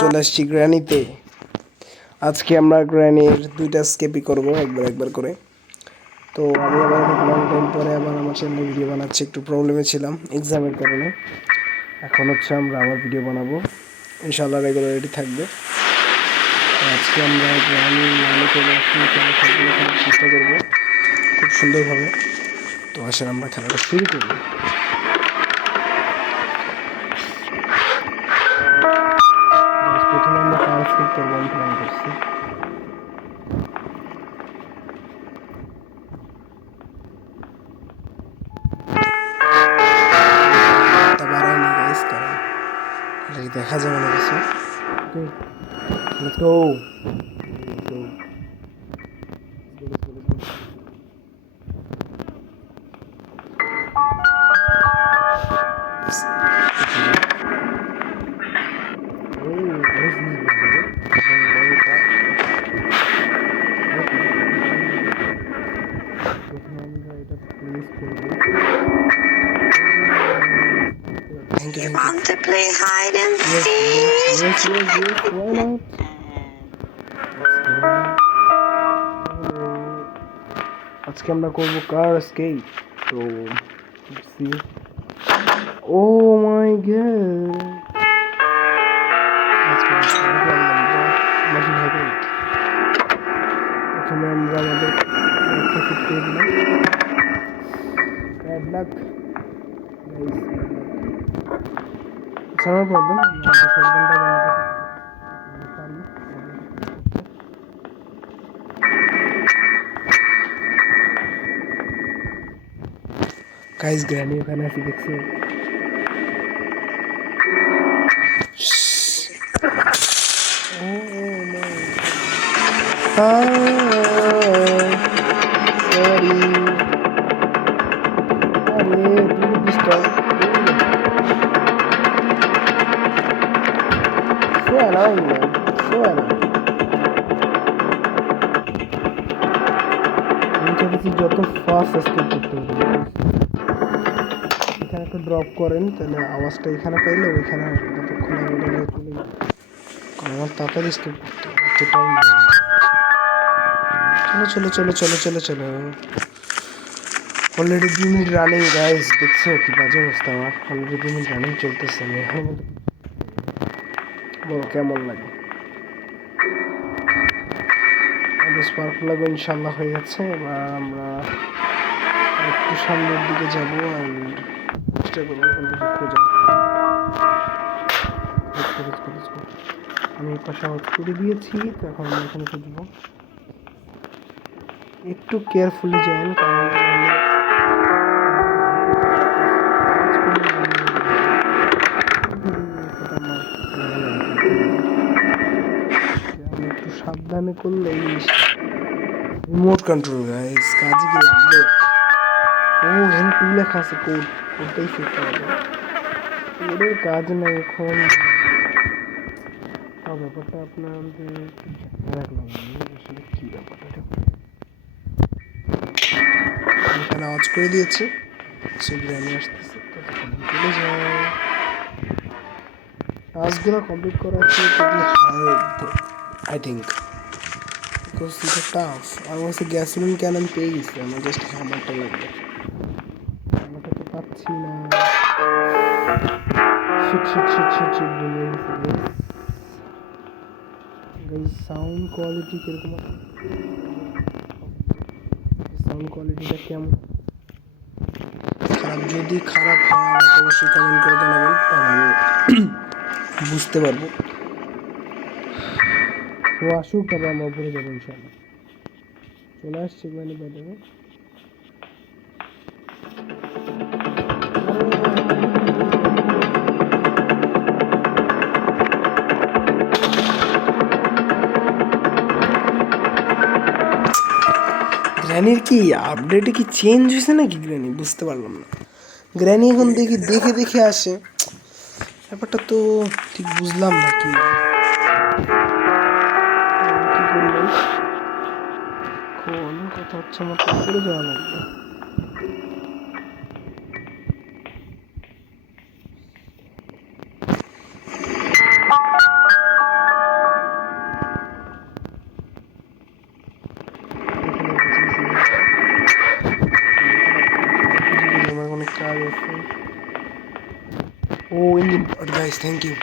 চলে আসছি গ্র্যানিতে। আজকে আমরা গ্র্যানির দুইটা স্কেপই করব একবার করে। তো আমি আবার অনেক লং টাইম পরে আবার আমার চ্যানেলে ভিডিও বানাচ্ছি, একটু প্রবলেমে ছিলাম এক্সামের কারণে। এখন হচ্ছে আমরা আবার ভিডিও বানাবো, ইনশাআল্লাহ রেগুলারিটি থাকবে। তো আজকে আমরা গ্র্যানি নামে চলে আসছি, খেলাগুলো খেলার চেষ্টা করবো খুব সুন্দরভাবে। তো আসেন আমরা খেলাটা শুরু করব। প্রথমে আমরা পাওয়ার স্কিপ করবো, আমি প্ল্যান করছি। দেখা যাবে না কিছু। Let's go. Let's go. You want to play hide and seek? Yes, why not? আজকে আমরা করবো কার স্কেপ। তো সি ও মাই গড, প্রথমে আমরা আমাদের bad luck problem. Guys granny ওখানে আছে, দেখছো? যত ফাস্ট স্কেপ করতে হবে। এখানে একটা ড্রপ করেন, তাহলে আওয়াজটা এখানে পাইলে ওইখানে যতক্ষণ আমি এটা নিয়ে চলে যাই, আমার তাড়াতাড়ি স্কেপ করতে হবে, এত টাইম চলো চলো চলো চলো চলো চলো। অলরেডি 2 মিনিট রানিং গাইস, দেখছো কি বাজে অবস্থা আমার। অলরেডি 2 মিনিট রানিং চলতেছে, আমি এখন বলো কেমন লাগে। স্পার্ক লাগবে ইনশাল্লাহ হয়ে যাচ্ছে। এবার আমরা একটু সামনের দিকে যাবো অ্যান্ড চেষ্টা করবো খোঁজা। আমি পাশে আউট করে দিয়েছি, তো এখন আমরা এখানে খুঁজবো। একটু কেয়ারফুলি যান, কারণ একটু সাবধানে করলে রিমোট কন্ট্রোল গাইস, কাজে কি লাগবে। ও এখানে টু লেখা আছে, কোডটাই সেট করা যায়। কোডের কাজ নাই এখন, ব্যাপারটা আপনাদের রাখলাম আসলে কি ব্যাপারটা। এখানে আওয়াজ করে দিয়েছি, সেগুলো আমি আসতেছি, চলে যাই। টাস্কগুলো কমপ্লিট করা হচ্ছে hard I think, because it's tough. আমার কাছে গ্যাসোলিন ক্যান আমি পেয়ে গেছি, আমার জাস্ট হ্যামারটা লাগবে। হ্যামারটা তো পাচ্ছি না। Shit shit shit shit shit guys sound quality কিরকম, সাউন্ড কোয়ালিটিটা কেমন খারাপ? যদি খারাপ হয় আমাকে অবশ্যই কমেন্ট করে জানাবেন, তাহলে আমি বুঝতে পারবো। তো আসুক, তারপর আমরা উপরে যাবো ইনশাআল্লাহ। চলে আসছি মানে বাইরে। গ্র্যানির কি আপডেটে কি চেঞ্জ হয়েছে নাকি? গ্র্যানি বুঝতে পারলাম না। গ্র্যানি এখন দেখি দেখে দেখে আসে, ব্যাপারটা তো ঠিক বুঝলাম না। কি করবেন কোন কথা হচ্ছে, আমার তো উপরে যাওয়া লাগবে। ও engine part guys, thank you.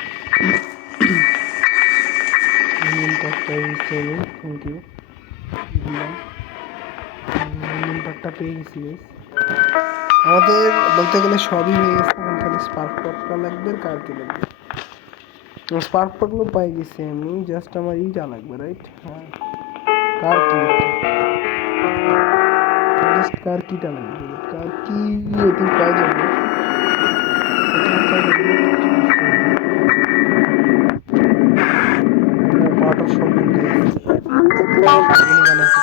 Engine পার্টটা দিচ্ছি আমি, থ্যাংক ইউ। দিলাম, ইঞ্জিন পার্টটা পেয়ে গেছি গাইস। আমাদের বলতে গেলে সবই হয়ে গেছে, এখন খালি স্পার্ক পার্টটা লাগবে, কার কি লাগবে। স্পার্ক পার্টগুলো পাই গেছি আমি, জাস্ট আমার ইটা লাগবে, রাইট? হ্যাঁ, কার কি, জাস্ট কার কিটা লাগবে, কার কি ওই পাই যাবে। Part of shopping guys, Want to play বানাইছি।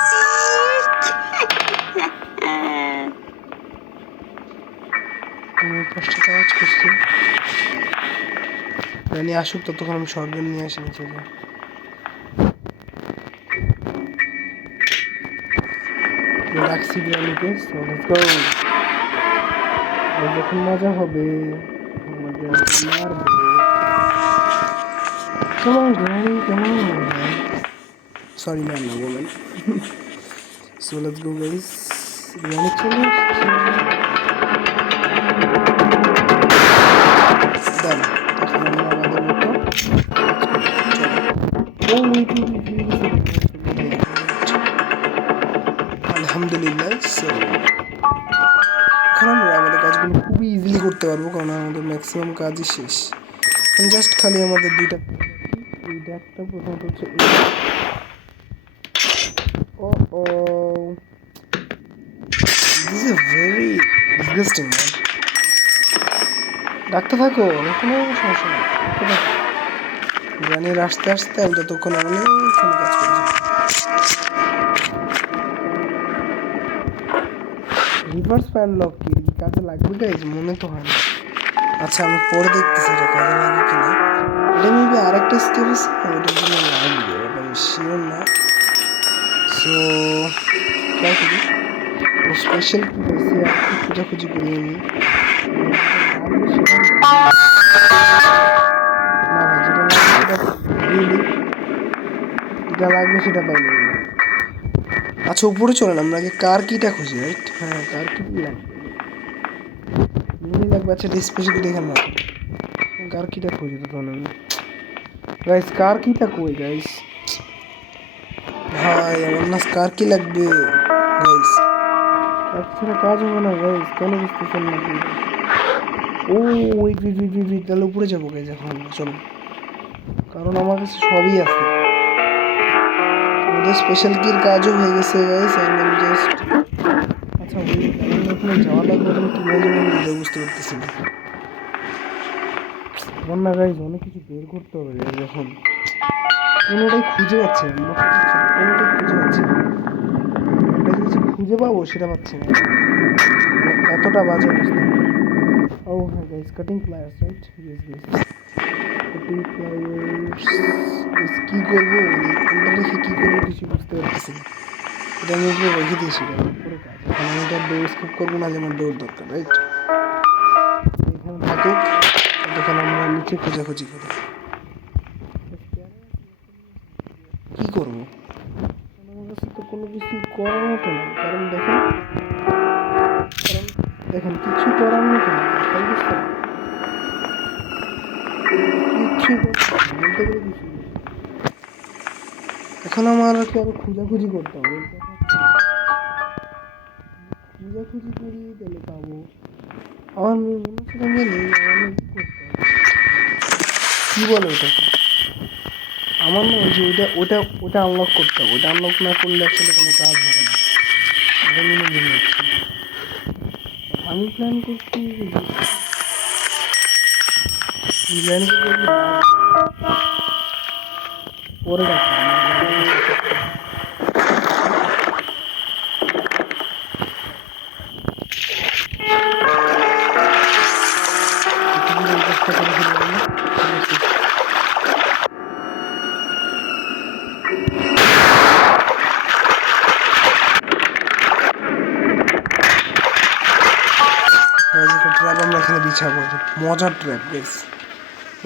আমি পাঁচটা কাজ করছি, রানি আসুক ততক্ষণ আমি শর্ট গান নিয়ে আসি নিচে যা। রাখছি গ্রানিকে, সো লেটস গো। যখন মজা হবে আমাদের মারবো। কেমন গ্রানি, কেমন, সরি ম্যাম না বলেন। So let's go guys, granny চলে দেন, এখন আমরা আমাদের মতো ও আলহামদুলিল্লাহ। সো এখন আমরা আমাদের কাজগুলো খুবই ইজিলি করতে পারবো, কারণ আমাদের ম্যাক্সিমাম কাজই শেষ। জাস্ট খালি আমাদের দুইটা একটা, প্রথমত হচ্ছে ও ও this is very disgusting man. ডাকতে থাকো, কোনো সমস্যা নেই, ডাকতে থাকো। গ্রানির আসতে আসতে আমি ততক্ষণ অনেকক্ষণ কাজ করেছি। রিভার্স ফ্যান লক কি কাজে লাগবে গাইজ? মনে তো হয় না। আচ্ছা আমি পরে দেখতেছি এটা কাজে লাগে কিনা। এটা মেবি আর একটা স্কেপ আছে, ওটার জন্য লাগবে, ওটা আমি শিওর না। সো ট্রাই করি, স্পেশাল কি পাইছি আর কি খোঁজাখুঁজি করি আমি। না ভাই, যেটা লাগবে সেটা রিয়েলি যেটা লাগবে সেটা পাইনি আমি। আচ্ছা উপরে চলেন, আমরা আগে কার কিটা খুঁজি, রাইট? হ্যাঁ, কার কি লাগবে, লাগবে। আচ্ছা স্পেশাল কি দেখেন না, কার কিটা খুঁজি তখন আমি। গাইস কার কিটা কই গাইস? ভাই আমার না কার কি লাগবে গাইস, কার ছাড়া কাজ হবে না গাইস, কেন বুঝতেছেন না আপনি? ও ওই তাহলে উপরে যাবো গাইস এখন আমরা, চলো। কারণ আমার কাছে সবই আছে, আমাদের স্পেশাল কির কাজও হয়ে গেছে গাইস। আমি জাস্ট আচ্ছা ওই ওখানে যাওয়া লাগবে, ওখানে কীভাবে যাবো আমি নিজেও বুঝতে পারতেছি না। আমার না গাইস অনেক কিছু বের করতে হবে গাইস, এখন কোনোটাই খুঁজে পাচ্ছি না, কোনোটাই খুঁজে পাচ্ছি না। একটা জিনিস খুঁজে পাবো সেটা পাচ্ছি না, এতটা বাজে অবস্থা। ও হ্যাঁ guys, cutting pliers, right? Yes guys, cutting pliers. কী করবো, কোনটা রেখে কী করবো কিছু বুঝতে পারতেছি না। এটা আমি উপরে রেখে দিয়েছি, এটা উপরে কাজ। এখন আমি এটা ডোর স্কিপ করবো না, যে আমার ডোর দরকার, রাইট? এখানে থাকুক, তখন আমরা নিচে খোঁজাখুঁজি করি। কী করবো, আমার কাছে তো কোনো কিছু করার মতো না, কারণ দেখেন, কিছু করার মতো না, তাই বুঝতে কিছুই করতে বলতে গেলে কিছুই নেই। এখন আমার কি আরো খোঁজাখুঁজি করতে হবে, খোঁজাখুঁজি করি তাহলে পাবো। আমার মনে হচ্ছে আমি নেই, আমার কি করতে হবে, কী বলে ওটাকে? আমার না ওই যে ওটা আনলক করতে হবে, ওটা আনলক না করলে আসলে কোনো কাজ হবে না, এটা মনে হচ্ছে। আমি প্ল্যান করছি পরে রাখি। ট্র্যাপ আমরা এখানে বিছাবো, মজার ট্র্যাপ গাইস,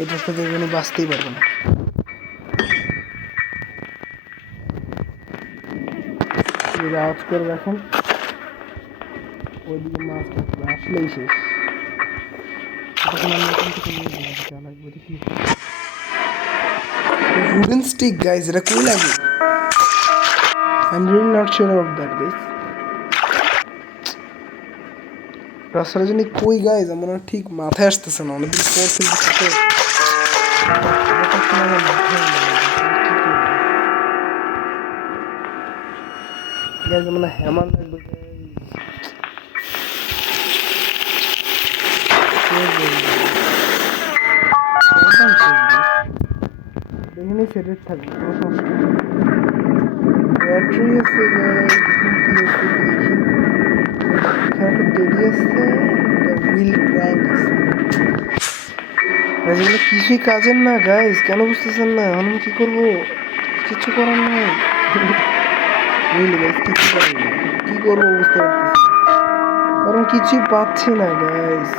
এটার সাথে এখানে বাঁচতেই পারবে না। আওয়াজ করে রাখেন, ওইদিকে মাছ আসলেই শেষ। এখন আমরা এখান থেকে নিয়ে যাবো, যা লাগবে দেখি। Wooden stick guys, এটা কই লাগে? I'm really not sure about that guys. রাস্তাটা জানি কই গাইজ, আমার না ঠিক মাথায় আসতেছে না, অনেকদিন পর খেলতেছি তো। গাইজ আমার না হ্যামার লাগবে এখানে সেটেড থাকবে, কোনো সমস্যা নেই। ব্যাটারি আছে গাইজ, এখানে টেডি আছে, হুইল ক্র্যাঙ্ক আছে। এগুলো কিছুই কাজের না গাইজ, কেন বুঝতেছেন না? আমি কি করবো? কিছু করার নাই। হুইল গাইজ, কিছু করার নাই, কি করবো বুঝতে পারতেছি, কারণ কিছুই পাচ্ছি না গাইজ।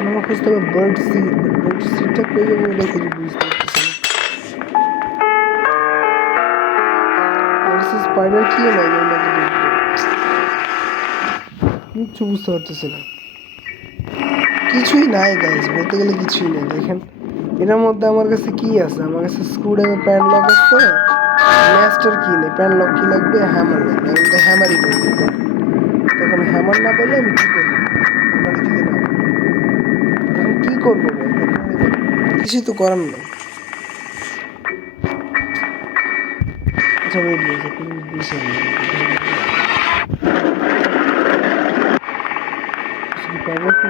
আমার খুঁজতে হবে বার্ড সিড, বার্ড সিডটা পেয়ে যাবো, ওটা খুঁজে বুঝতে পারতেছি না। স্পাইডার কি নাই, কিচ্ছু বুঝতে পারতেছি না, কিছুই নাই গাইজ, বলতে গেলে কিছুই নেই। দেখেন এটার মধ্যে আমার কাছে কি আছে, আমার কাছে স্ক্রুড্রাইভার, প্যান লক আছে, ম্যাস্টার কি নেই, প্যান লক কি লাগবে, হ্যামার লাগবে, আমি তো হ্যামারই পাইনি। তখন হ্যামার না পেলে আমি কি করবো? হ্যামার যদি না পাই, এখন কি করবো গাইজ? কিছুই তো করার নেই। আচ্ছা ওয়েট গাইজ, কোনো বিষয় নেই, পাবো কি?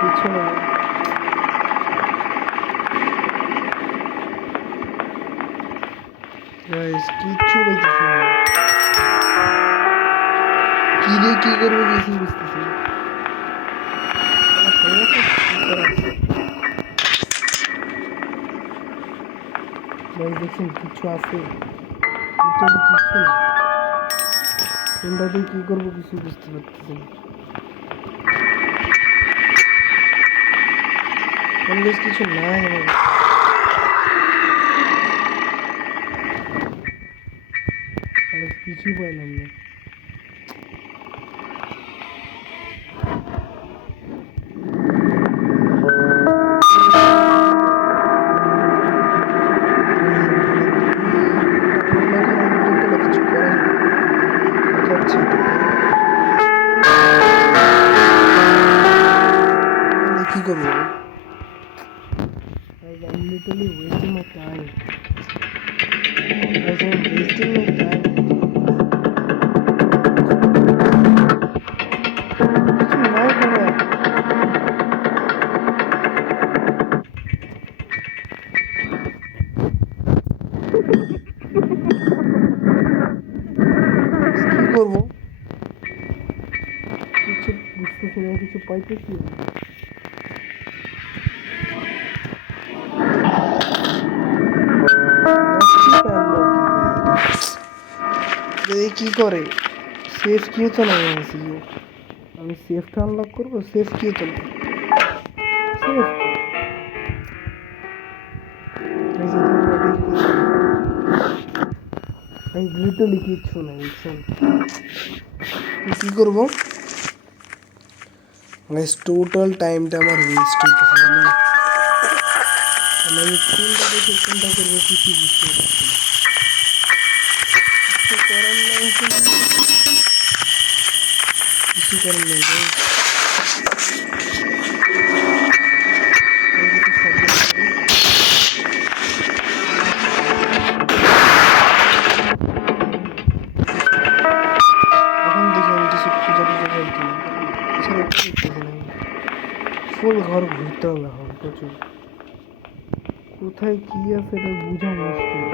কিছু না গাইজ, কিচ্ছু পাইতেছি না, কি রে কি করবো কিছু বুঝতেছি না। গাইজ দেখছেন কিছু আছে, কিচ্ছু না, কোনটা দিয়ে কি করবো কিছু বুঝতে পারতেছি না। কিছু নাই আমার কাছে। কিছুই পাইলাম না। কিছু করার যাচ্ছে কি করবো? I'm literally wasting my time. Guys, I'm wasting my time. কিছু নাই করা। কি করবো? কিছু বুঝতেছি না, কিছু পাইতেছি না। কি করে সেফ কিও তো নাই, আমি সেফটা আনলক করবো, সেফ কিও তো নাই, সেফ আমি লিটারলি কিচ্ছু নাই, বুঝছেন? কি করবো গাইস? টোটাল টাইমটা আমার ওয়েস্ট হইতেছে না, আমি কোনটা দেখে কোনটা করবো কিছু বুঝতে পারছি না, কিছু করার নাই, কিছু করার নেই গাইস। এখন দেখি আমি কিছু পূজা টুজা করতে না, এছাড়া করতেছি না। ফুল ঘর ঘুরতে হবে এখন প্রচুর, কোথায় কি আছে এটা বোঝা মুশকিল।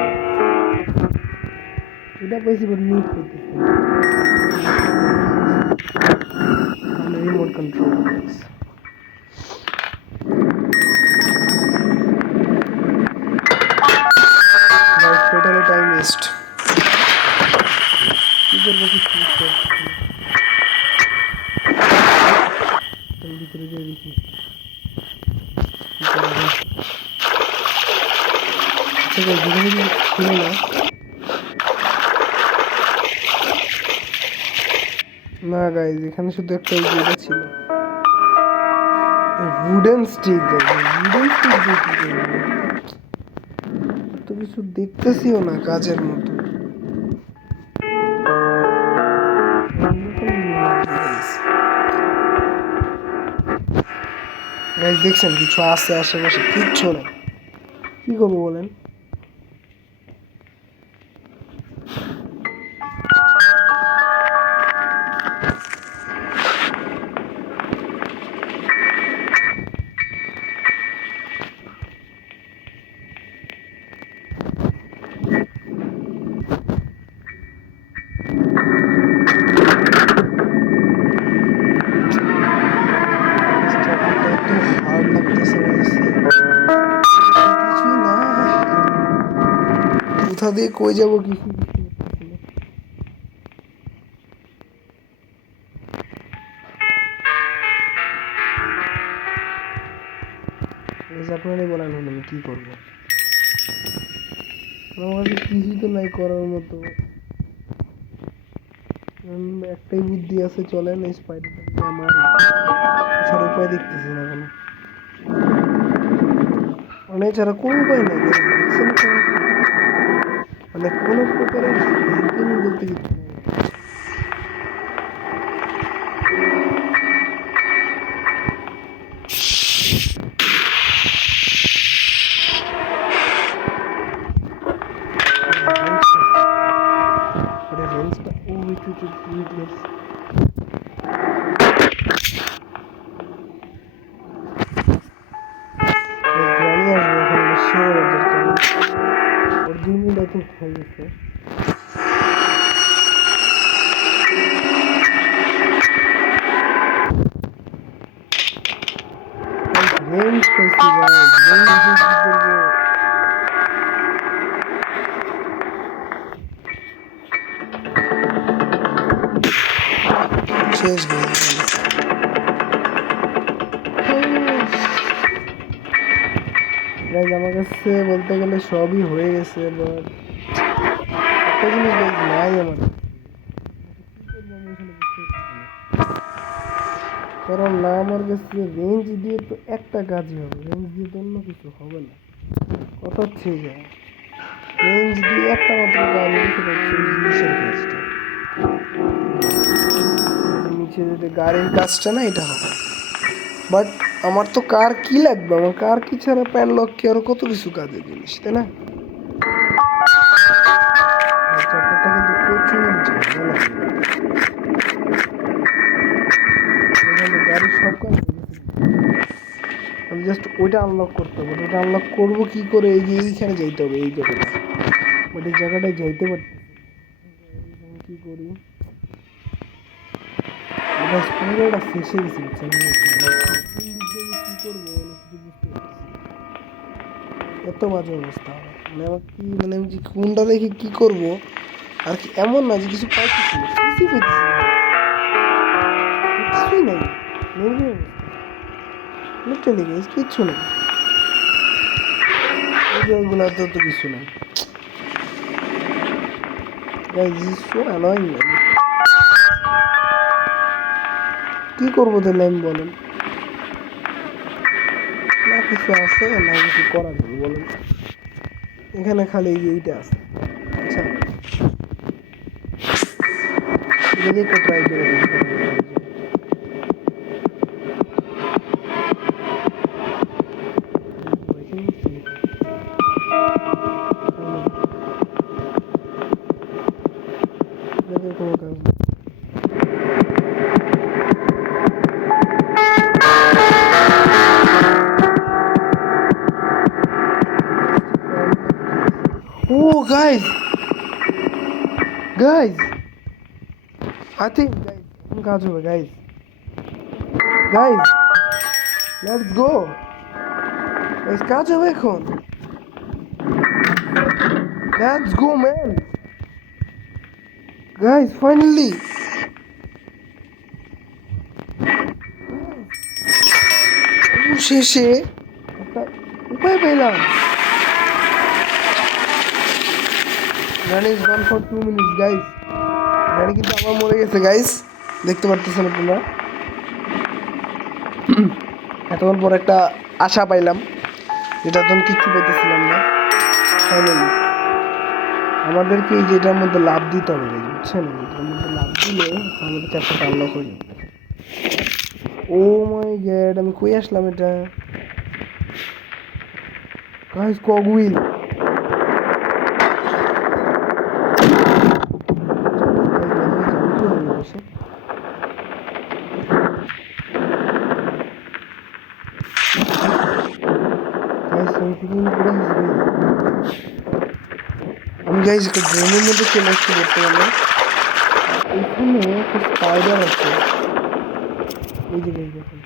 এটা পাইছি বাট নিট করতেছি remote control. Totally time waste, কি করবো কিছু বুঝতে পারছি না। ভিতরে যাই দেখি কি করা যায়। আচ্ছা ভিতরে ছিল না, না গাইজ, এখানে শুধু একটা এটা ছিল, উডেন স্টিক। উডেন স্টিক দিয়ে কি করবো? তো কিছু দেখতেছিও না কাজের মতো। গাইজ দেখছেন কিছু আছে আশেপাশে? কিচ্ছু নেই। কি করবো বলেন? এত হার্ড লাগতেছে guys। কিছুই না, কোথা দিয়ে কই যাবো কিছু বুঝতে পারতেছি না। Guys, আপনারাই বলেন হলে আমি কি করবো? আমার কাছে কিছুই তো নাই করার মতো। একটাই বুদ্ধি আছে, চলেন এই স্পাইডারটা আমার এছাড়া উপায় দেখতেছি না কোনো। মানে এছাড়া কোনো উপায় নাই guys, দেখছেন তো? মানে কোনো প্রকারের হেল্পিং বলতে কিছু নাই। রেঞ্জটা ও উইটনেস। গ্রানি আসবে এখন, শিওর ওদের কারণ ওর 2 মিনিট আই থিঙ্ক হয়ে গেছে। রেঞ্জ পাইছি গাইজ, রেঞ্জ দিয়ে কি করবো? শেষ গাইজ। গাইজ আমার কাছে বলতে গেলে সবই হয়ে গেছে, বাট একটা জিনিস গাইজ নাই আমার কাছে। কারণ না আমার কাছে রেঞ্জ দিয়ে তো একটা কাজই হবে, রেঞ্জ দিয়ে তো অন্য কিছু হবে না। কথা হচ্ছে যে রেঞ্জ দিয়ে একটা মাত্র কাজ হবে, সেটা হচ্ছে ওই জিনিসের কাজটা। নিচে যদি গাড়ির কাজটা না, এটা হবে। বাট আমার তো কার কি লাগবে? আমার কার কি ছাড়া প্যান লক কি আরো কত কিছু কাজের জিনিস, তাই না? চ্যাপ্টারটা কিন্তু প্রচুর ঝামেলা। গাড়ির সব কাজ হয়ে গেছে। আমি জাস্ট ওইটা আনলক করতে হবে। ওটা আনলক করবো কি করে? এই যে এইখানে যাইতে হবে, এই জায়গাটা। বাট এই জায়গাটায় যাইতে পারতেছি না। কি করি? এটা পুরোটা ফেসে গেছি, বুঝছেন? কি করবো কিছু বুঝতে পারতেছি না। এত বাজে অবস্থা আমার। মানে আমার কি, মানে আমি যে কোনটা দেখে কি করব আর কি, এমন না যে কিছু পাইতেছি না, কিছুই পাইতেছি না, কিছুই নাই, নির্ভয় অবস্থা, লিটারালি গাইস কিচ্ছু নেই। এই যে ওইগুলো তো কিছু নেই guys, this so annoying man. কি করবো তাহলে আমি বলেন? না কিছু আছে না কিছু করার নেই বলেন। এখানে খালি এই যে এইটা আছে। আচ্ছা, এটাকে একটু ট্রাই করে দেখতে হবে। এটাতে কোনো কাজ নেই। ও guys, guys I think guys এখন কাজ হবে guys. Guys let's go guys, কাজ হবে এখন। Let's go man. Guys finally শেষে একটা উপায় পেলাম। গাড়ি is gone for 2 minutes guys. গাড়ি কিন্তু আবার মরে গেছে গাইস। দেখতে পারতেছেন আপনারা, এতক্ষণ পর একটা আশা পাইলাম, যেটা তখন কিচ্ছু পাইতেছিলাম না। ফাইনালি আমাদেরকে এই যেটার মধ্যে লাভ দিতে হবে guys, বুঝছেন? এটার মধ্যে লাভ দিলে আমাদের চ্যাপ্টারটা আনলক হয়ে যাবে। ও মাই গড, আমি কই আসলাম এটা গাইস? কগউইল আমি গাইস একটা গেমের মধ্যে চলে আসছি বর্তমানে। এখানে একটা স্পাইডার আছে, এই যে গাইস দেখেন,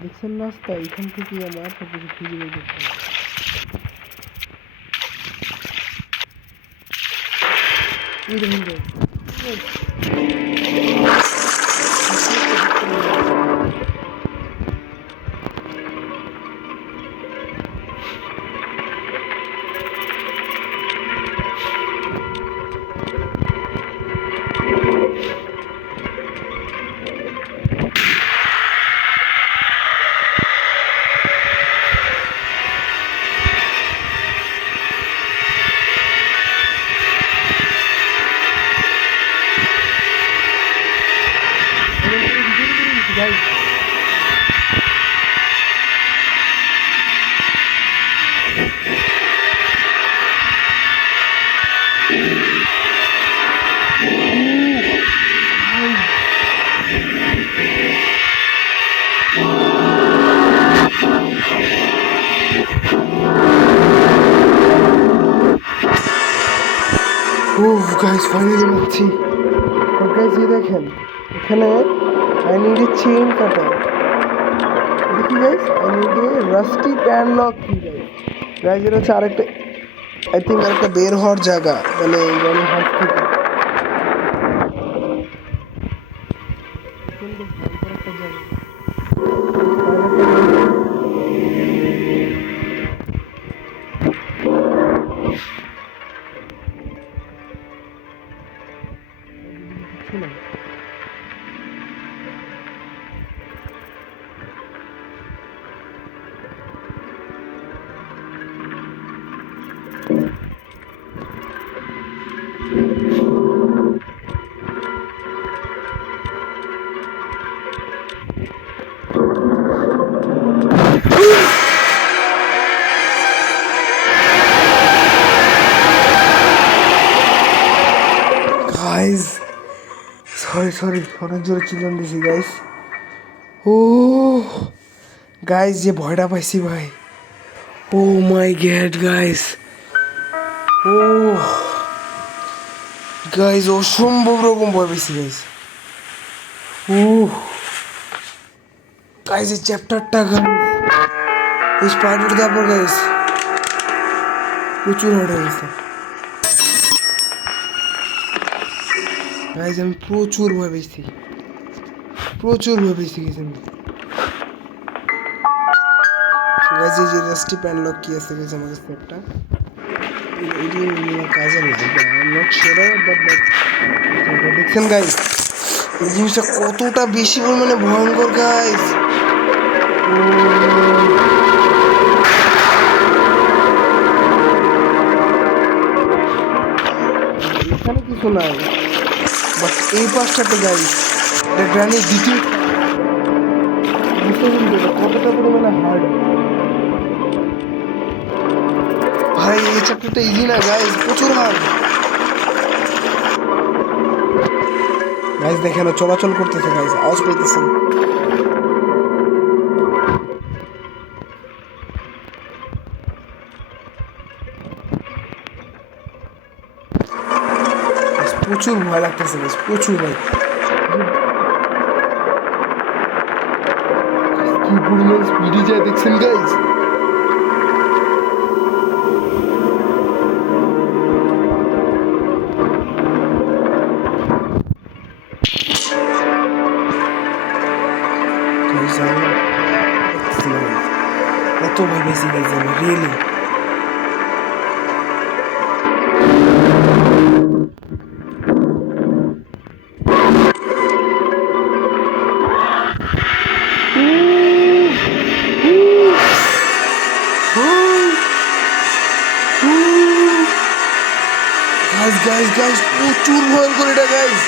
দেখছেন রাস্তা, এখান থেকে আমার সব কিছু খুঁজে বের করতে হবে। এই দেখুন guys, guys, উফ গাইস ফাইনালি পাচ্ছি। গাইস এই দেখেন, এখানে I need a chain cutter, দেখি guys, I need a rusty padlock কি গাইস। গাইস এটা হচ্ছে আরেকটা, আই থিঙ্ক আরেকটা বের হওয়ার জায়গা, মানে রানি হাউস থেকে। আরেকটা জায়গা। কিছু না। গাইস সরি অনেক জোরে চিল্লান দিছি গাইস। ও গাইস যে ভয়টা পাইছি ভাই, ও মাই গড গাইস, ও গাইস অসম্ভব রকম ভয় পাইছি গাইস। ও গাইস এই চ্যাপ্টারটা গাইস, এই স্পাইডার দেওয়ার পর গাইস প্রচুর হার্ড হয়ে গেছে গাইস। আমি প্রচুর ভয় পেয়েছি গাইস আমি। গাইস এই যে রাস্টি প্যানলক কি আছে গাইস আমার কাছে একটা, এটি কাজে লাগবে, I am not sure but দেখছেন গাইস এই জিনিসটা কতটা বেশি পরিমাণে ভয়ঙ্কর গাইস। এখানে কিছু নাই, বাট এই পাশটাতে গাইস এটা গ্রানির দ্বিতীয়, কতটা পরিমাণে হার্ড ভাই। এই চ্যাপ্টারটা ইজি না গাইস, প্রচুর হার্ড গাইস। দেখেন চলাচল করতেছে গাইস, আওয়াজ পাইতেছেন। প্রচুর ভয় লাগতেছে গাইস, প্রচুর ভাই। কি পরিমাণ স্পিডে যায় দেখছেন গাইস। কত ভয় পেয়েছি গাইস আমি, রিয়েলি। গাইস প্রচুর ভয়ঙ্কর এটা গাইস।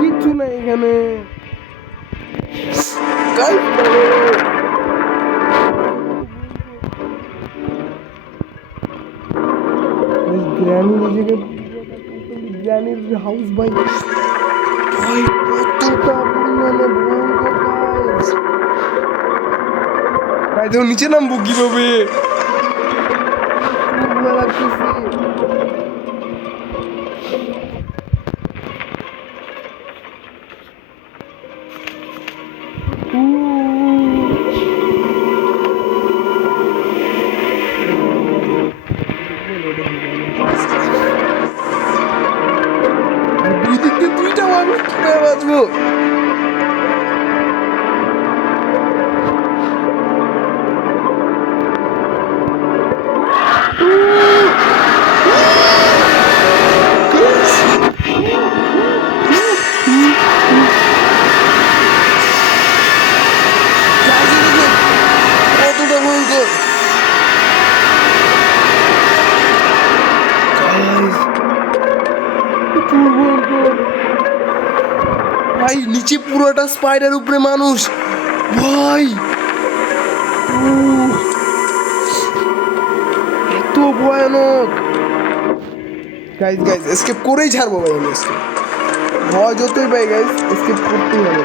কিচ্ছু নাই এখানে গাইস। গ্র্যানি নিজেকে গ্র্যানির হাউস ভাই ভাই কতটা পরিমাণে ভয়ঙ্কর গাইস। ভাই দেখো নিচে নামবো কিভাবে, ভয় লাগতেছে। দুই দিক দিয়ে দুইটা মানুষ কিভাবে বাঁচবো। কতটা ভয়ঙ্কর ভাই, নিচে পুরোটা স্পাইডার, উপরে মানুষ ভাই। এত ভয়ানক গাইস। এসকেপ করেই ছাড়বো ভাই আমি। এসকেপ ভয় যতই পাই গাইস, এসকেপ করতেই হবে।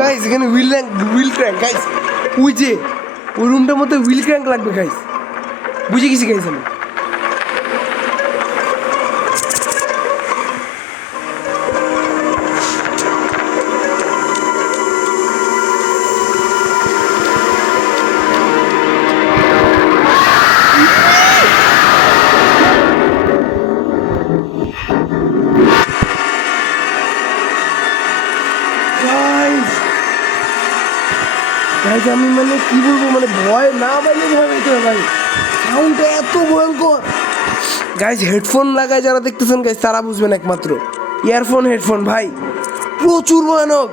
গাইস এখানে হুইল ক্র্যাঙ্ক গাইস, ওই যে ওই রুমটার মধ্যে হুইল ক্র্যাঙ্ক লাগবে গাইস, বুঝে গেছি গাইস আমি। গাইস আমি মানে কি বলবো, মানে ভয় না পাইলে ভয় পেতে হবে ভাই, সাউন্ডটা এত ভয়ঙ্কর গাইস। হেডফোন লাগায় যারা দেখতেছেন গাইস তারা বুঝবেন একমাত্র, ইয়ারফোন হেডফোন ভাই প্রচুর ভয়ানক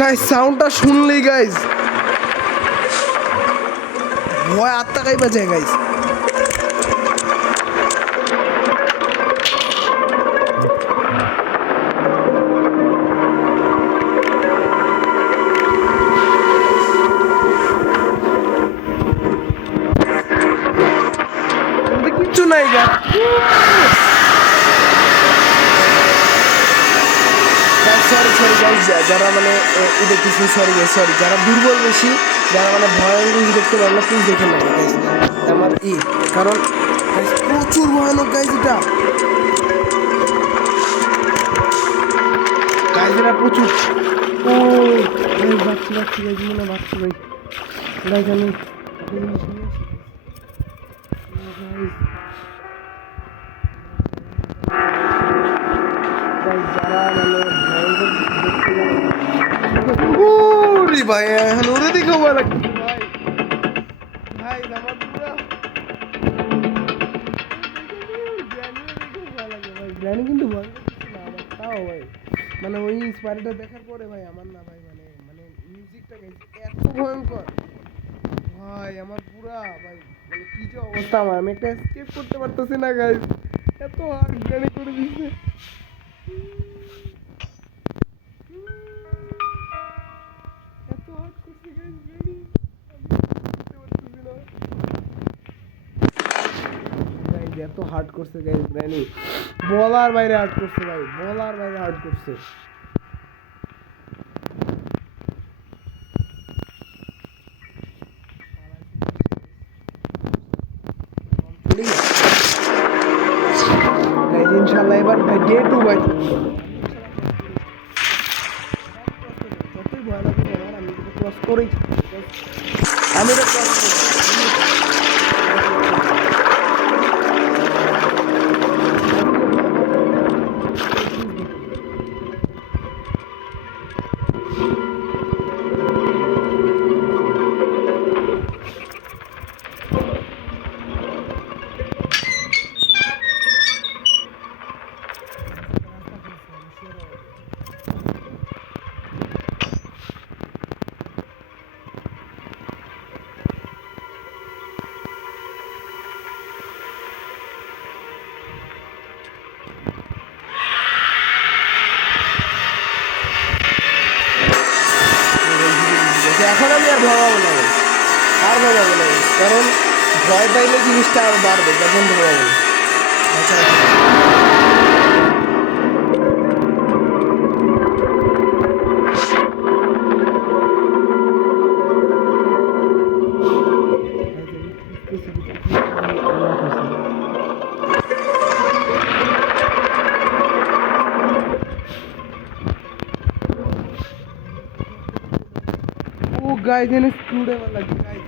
গাইস। সাউন্ডটা শুনলেই গাইস ভয় আত্মাকাই বাঁচায় গাইস। কিচ্ছু নাই গা, সরি গাইস যারা মানে দেখতেছি, সরি যারা দুর্বল বেশি, যারা মানে ভয়ানক দেখতে পারে না, প্লিজ দেখে নেবে গাইস আমার কারণ প্রচুর ভয়ানক গাইস এটা গাইস, এটা প্রচুর। ও বাচ্চা গাইস, মনে বাচ্চা ভাই গাইস আমি ভাই এখন ওরে দেখে ভয় লাগছে ভাই আমার পুরো গ্র্যানি কিন্তু ভয় আমার তাও ভাই, মানে ওই স্পাইডারটা দেখার পরে ভাই আমার না ভাই মানে মানে মিউজিকটা এত ভয়ঙ্কর ভাই, আমার পুরা ভাই মানে কি যে অবস্থা আমার, আমি একটা এসকেপ করতে পারতেছি না গাইস, এত হার্ড গ্র্যানি করে দিচ্ছে। এত হার্ড করছে গাইস গ্র্যানি, বলার বাইরে হার্ড করছে ভাই, বলার বাইরে হার্ড করছে। ইনশাআল্লাহ এবার ভাই ডে 2 ভাই করেই আমি এটা cross করবো। এখন আমি আর ভাবাবো না guys। আর ভাবাবো না guys। কারণ ভয় পাইলে জিনিসটা আর বাড়বে, তখন ভাবাবো না। আচ্ছা ও গাইস এনে স্ক্রুড্রাইভার লাগবে গাইস।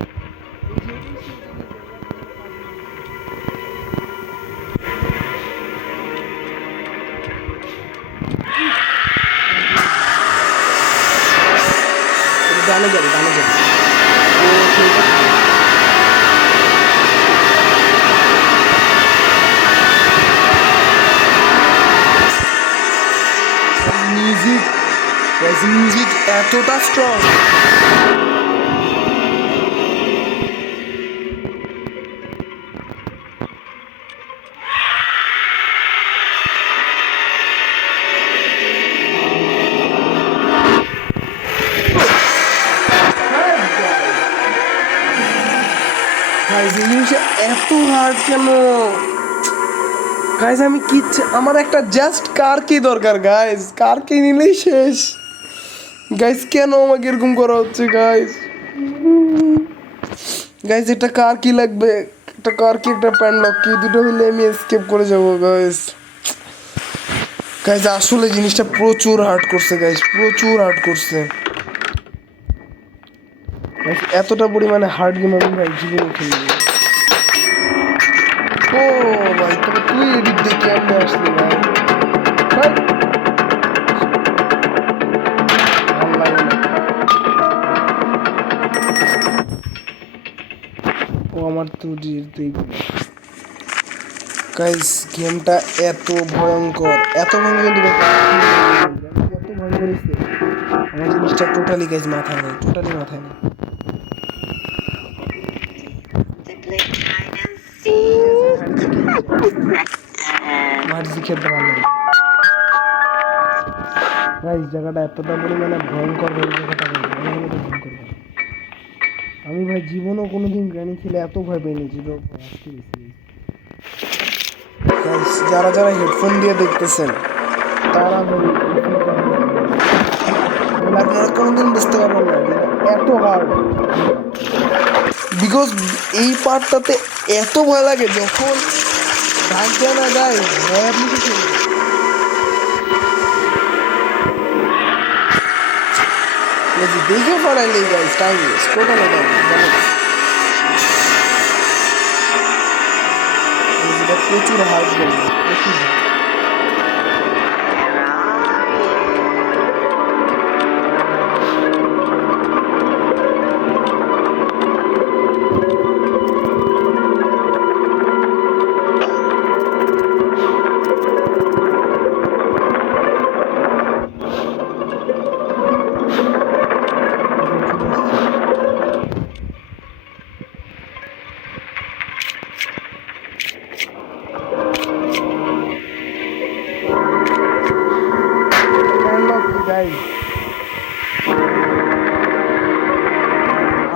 ডানে যাবে ডানে যাবে। ও ঠিক আছে। মিউজিক গাইস, মিউজিক এতটা স্ট্রং। গাইস এই জিনিসটা এত হার্ড কেন গাইস? আমি কিচ্ছু, আমার একটা জাস্ট কার কি দরকার গাইস, কার কি নিলেই শেষ গাইস। কেন আমাকে এরকম করা হচ্ছে গাইস? গাইস এটা কার কি লাগবে? একটা কার কি, একটা প্যানলক কি, দুটো হইলে আমি এসকেপ করে যাবো গাইস। গাইস আসলে জিনিসটা প্রচুর হার্ড করছে গাইস, প্রচুর হার্ড করছে গাইস। এতটা পরিমাণে হার্ড গেম আমি ভাই জীবনে খেলিনি। ও ভাই তবে তুই এদিক দিয়ে কেমনে আসলি ভাই? ভাই ভালো লাগে না। ও আমার তো গাইস গেমটা এত ভয়ঙ্কর, এত ভয়ঙ্কর, এত ভয়ঙ্কর হচ্ছে আমার জিনিসটা টোটালি গাইস মাথায় নেই, টোটালি মাথায় নেই। They play hide and seek. মার্জি খেলতে পারলাম গাইস। জায়গাটা এতটা পরিমাণে ভয়ঙ্কর হয়ে জায়গাটা ভয়ঙ্কর। আমি ভাই জীবনেও কোনোদিন গ্র্যানি খেলে এত ভয় পাইনি যেটা আজকে গাইস। যারা যারা হেডফোন দিয়ে দেখতেছেন তারা ভাই আপনারা কোনোদিন বুঝতে পারবেন না যে এত হার্ড। বিকজ এই পার্টটাতে এত ভয় লাগে যখন ভাগ্য না যায় ভয় আপনি কি খেলবেন? দেখে পড়াইলে guys time waste, total time. যেটা প্রচুর হার্ড করবে, প্রচুর hard। গাইস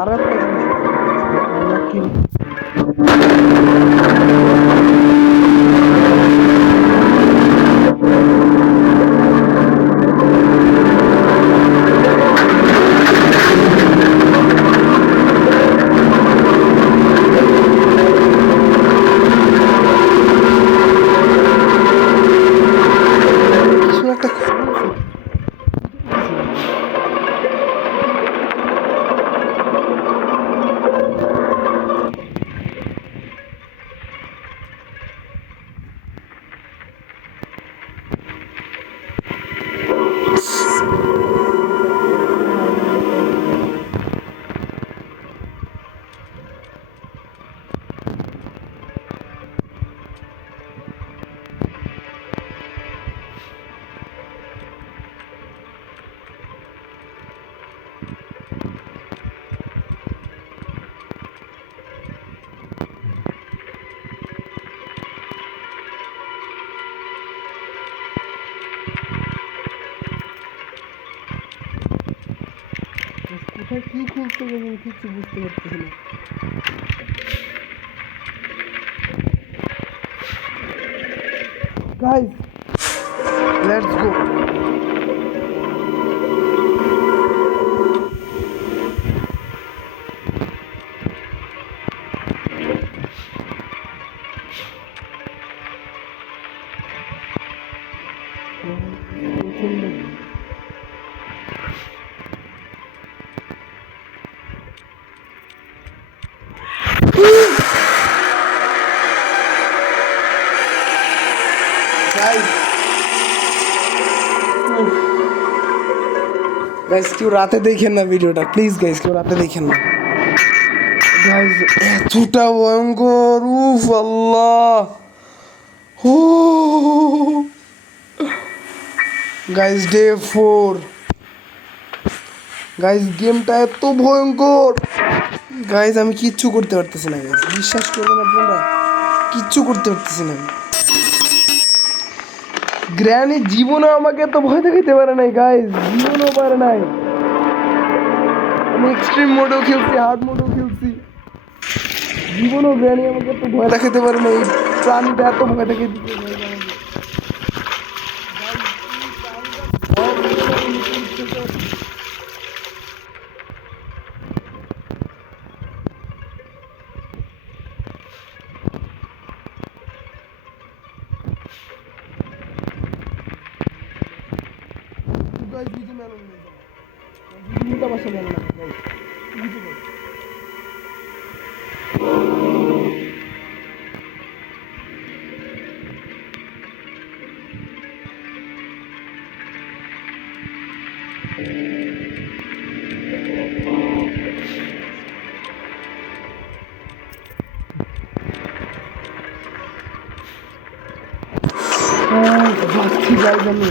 আর একটা জিনিস একটা খুলছে আমি কিছু বুঝতে পারতেছি না। Guys let's go. গাইস কেউ রাতে দেখেন না ভিডিওটা, প্লিজ গাইস কেউ রাতে দেখেন না গাইস, এতটা ভয়ঙ্কর, উফ আল্লাহ। ও গাইস ডে 4 গাইস, গেমটা এত ভয়ঙ্কর গাইস, আমি কিচ্ছু করতে পারতেছি না গাইস, বিশ্বাস করবেন আপনারা, কিচ্ছু করতে পারতেছি না। গ্র্যানি জীবনে আমাকে এত ভয় দেখাইতে পারে নাই গাইস, জীবনেও পারে নাই। আমি এক্সট্রিম মোডেও খেলছি, হার্ড মোডেও খেলছি, জীবনেও গ্র্যানি আমাকে এত ভয় দেখাতে পারে নাই। প্রাণীটা এত ভয় দেখাই দিতে ভাবছি গাইজ, আমি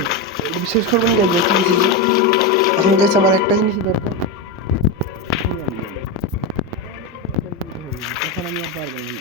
বিশেষ করবেন গাইজ, এখন গাইজ আমার একটা জিনিস দরকার, তখন আমি আর পারবো না।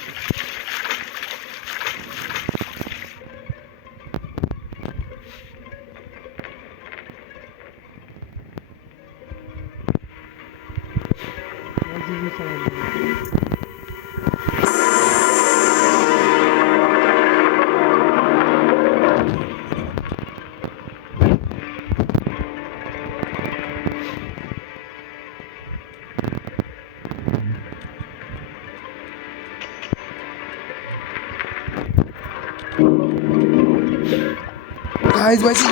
গাইজ ভাইছি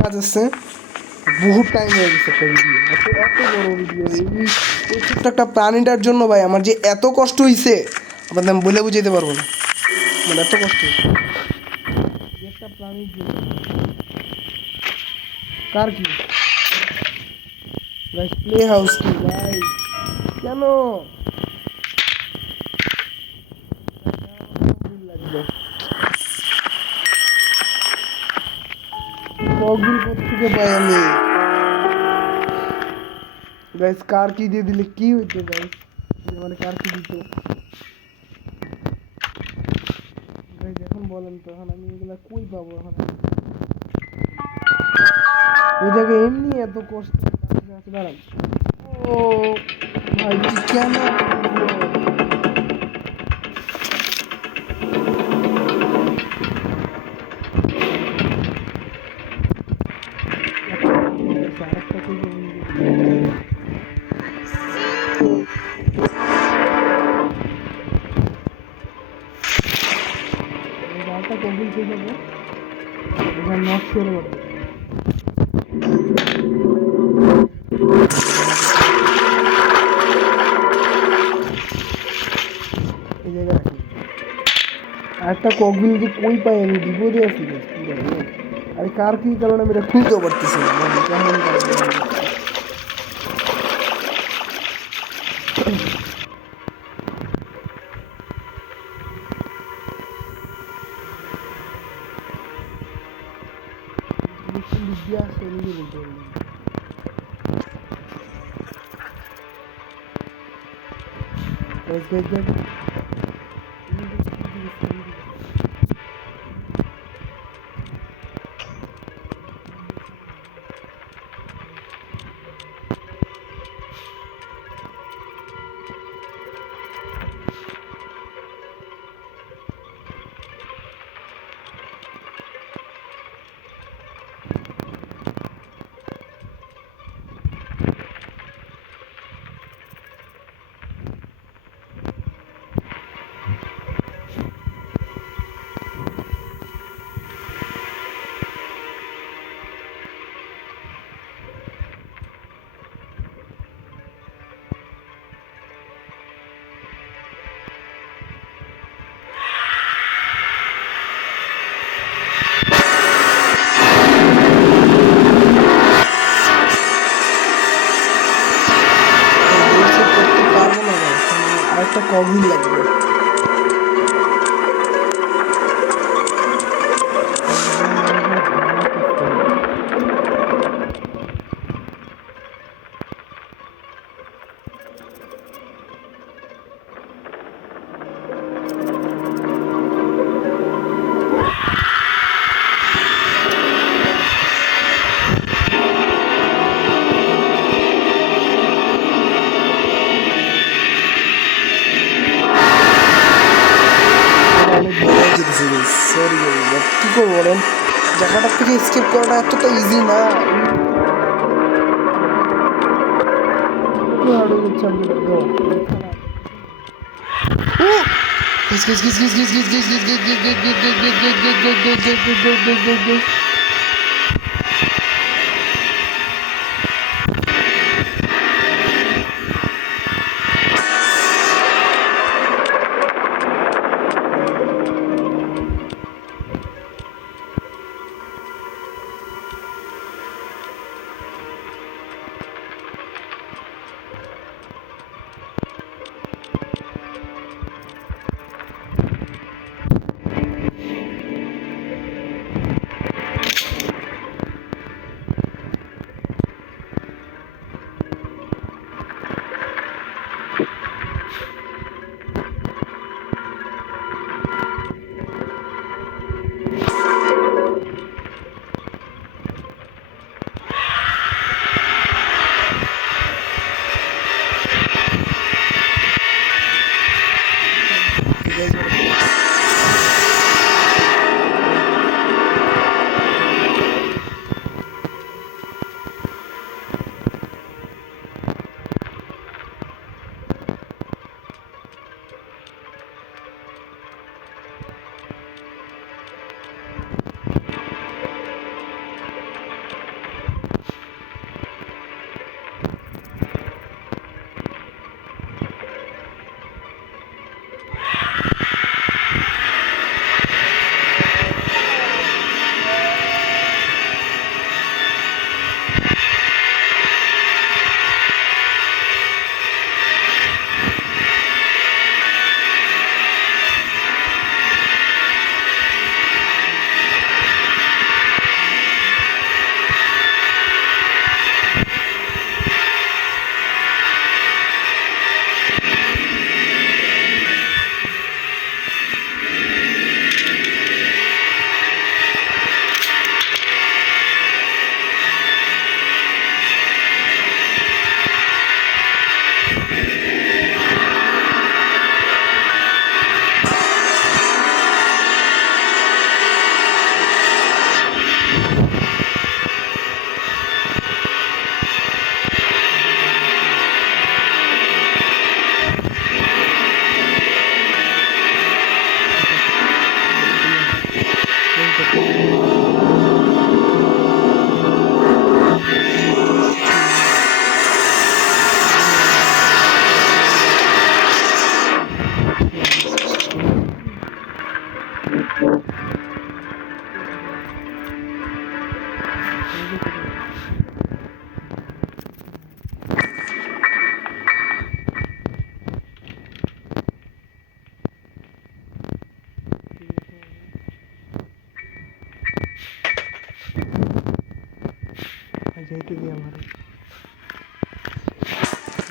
কাজ আছে, বহুত টাইম হয়ে গেছে একটা ভিডিও, এত এত বড় ভিডিও, এই ছোট্ট একটা প্রাণীটার জন্য ভাই আমার যে এত কষ্ট হয়েছে আপনাদের আমি বলে বুঝাইতে পারবো না, মানে এত কষ্ট হয়েছে একটা প্রাণীর জন্য। কার কি গাইস, প্লে হাউস কি গাইস, কেন কগিল থেকে পাই আমি গাইস? কার কি দিয়ে দিলে কি হইতো গাইস, মানে কার কি দিত গাইস, এখন বলেন তো, এখন আমি এগুলা কই পাবো? এখন ওই জায়গায় এমনি এত কষ্ট দাঁড়ান। ও ভাই কেন কমপ্লিট হয়ে যাবে, এখানে নক করে পড়বে। এই জায়গায় রাখি আরেকটা ককবিল যে কই পাই, আমি বিপদে আছি আরে কার কি কারণে আমি এটা খুলতেও পারতেছি না, মানে কেমন বিদ্যা আছে নিজে বলতে পারবো। guys. করতে পারবো না guys, আরেকটা কগিল লাগবে। অনেক বড় যেতেছে সরি বাট কি করবো বলেন, জায়গাটার থেকে স্কেপ করাটা এতটা ইজি না। একটু হার্ড হয়ে যাচ্ছে আমাদের একদম।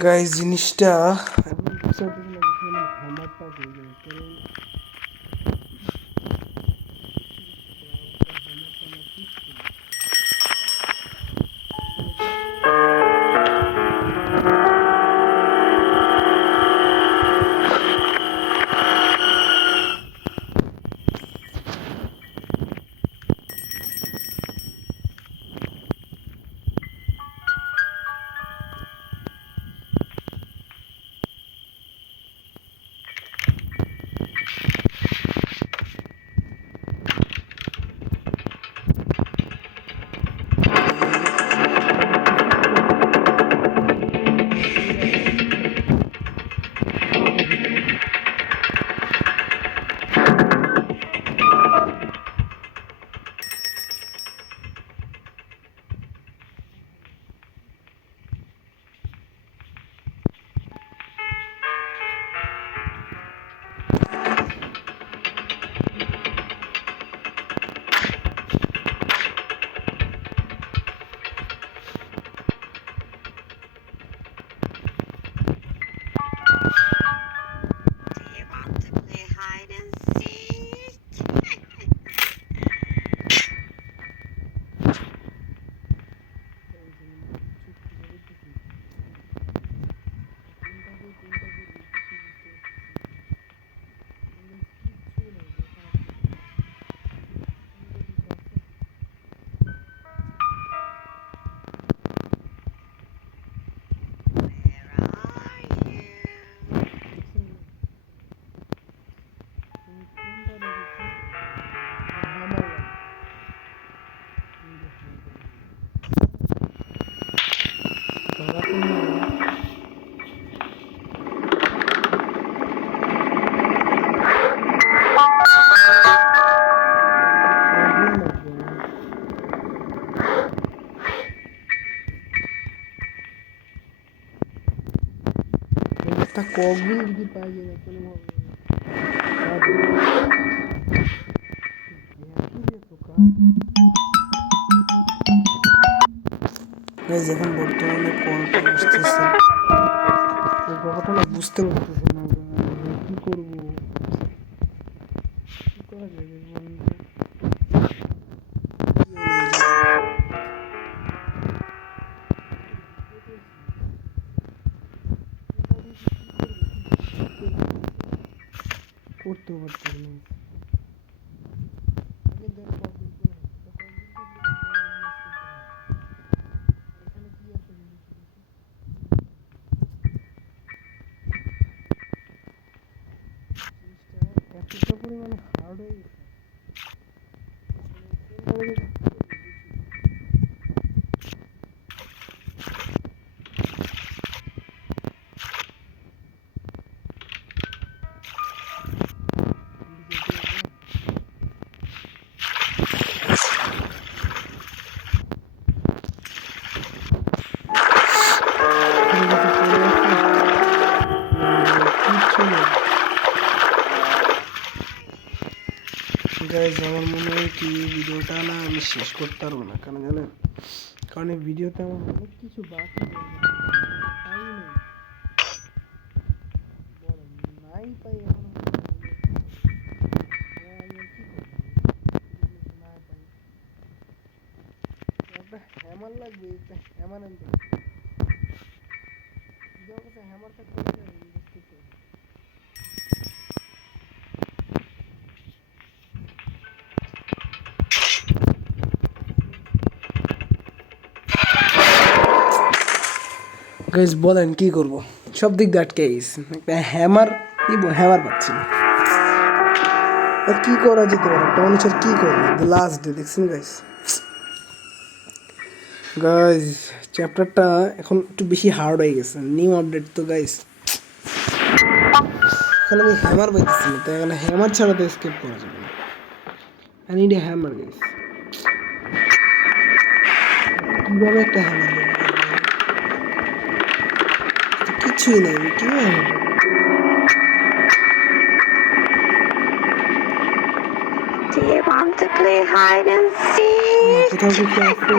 গাইস জিনিসটা Do you want to play hide and seek? Where are you? একটা কগবিল যদি পাই যায় কোনোভাবে গাইস এখন বর্তমানে কলটা আসতেছে এই ব্যাপারটা না বুঝতে পারতেছি না কি করবো কি করা যাবে বন্ধু করতেও পারতেছি না আগে ধর কগবিল করে এখানে কি আছে জিনিসটা এতটা পরিমাণে হার্ড হয়ে গেছে গাইজ আমার মনে হয় কি ভিডিওটা না আমি শেষ করতে পারবো না কারণ জানেন কারণ এই ভিডিওতে আমার অনেক কিছু বাকি নাই পাই এখন একটা হ্যামার লাগবে একটা হ্যামার আনতে হ্যামার থাকতে গাইজ বলেন কি করব সব দিক দিয়ে আটকে গেছি একটা হ্যামার হ্যামার পাচ্ছি না আর কি করা যেতে পারে একটা মানুষের কি করবে দ্য লাস্ট ডে দেখছেন গাইজ গাইজ চ্যাপ্টারটা এখন একটু বেশি হার্ড হয়ে গেছে নিউ আপডেট তো গাইজ এখন আমি হ্যামার পাইতেছি না তাই এখানে হ্যামার ছাড়া তো স্কেপ করা যাবে না I need A hammer guys কীভাবে একটা হ্যামার কিছুই নাই আমি কীভাবে Do you want to play hide and seek? কোথাও কিছু আছে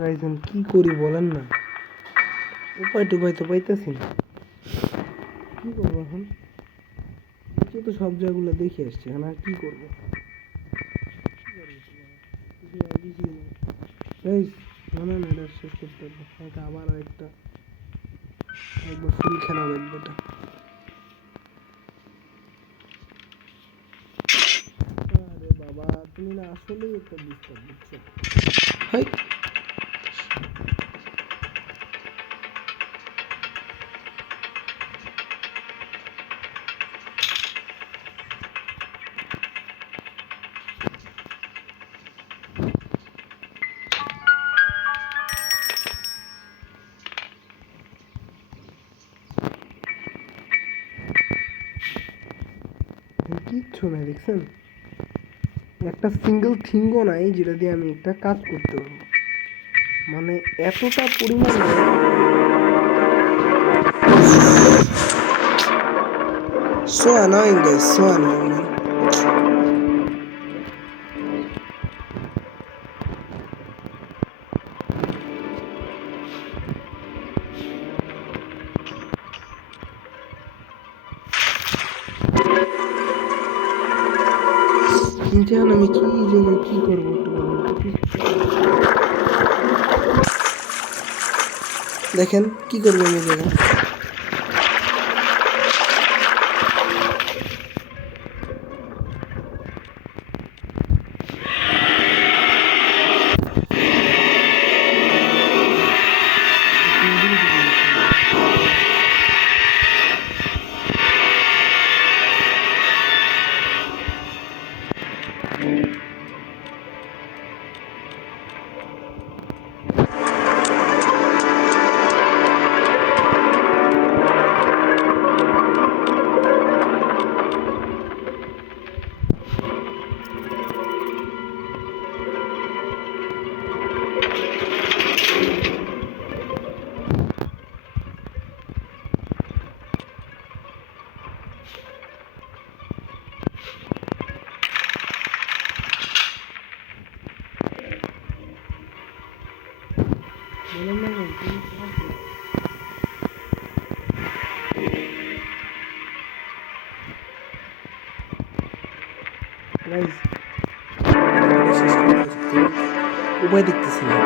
গাইজ আমি কি করি বলেন না উপায় টুপায় তো পাইতেছি না কি করবো এখন আজকে তো সব জায়গাগুলো দেখে আসছি, এখন আর কি করবো? না না, এটা শেষ করতে হবে, এটা আবার একটা একবার ফুল খেলা লাগবে এটা। আরে বাবা, তুমি না আসলেই একটা ডিস্টার্ব দিচ্ছ। হাই, কিচ্ছু নাই দেখছেন, একটা সিঙ্গেল থিঙ্গও নাই যেটা দিয়ে আমি একটা কাজ করতে পারবো, মানে এতটা পরিমাণে so annoying guys, so annoying man. কিন্তু এখন আমি কি জায়গায় কি করবো একটু বলুন তো, দেখেন কি করবো আমি জায়গায়। উপায় দেখতেছি না।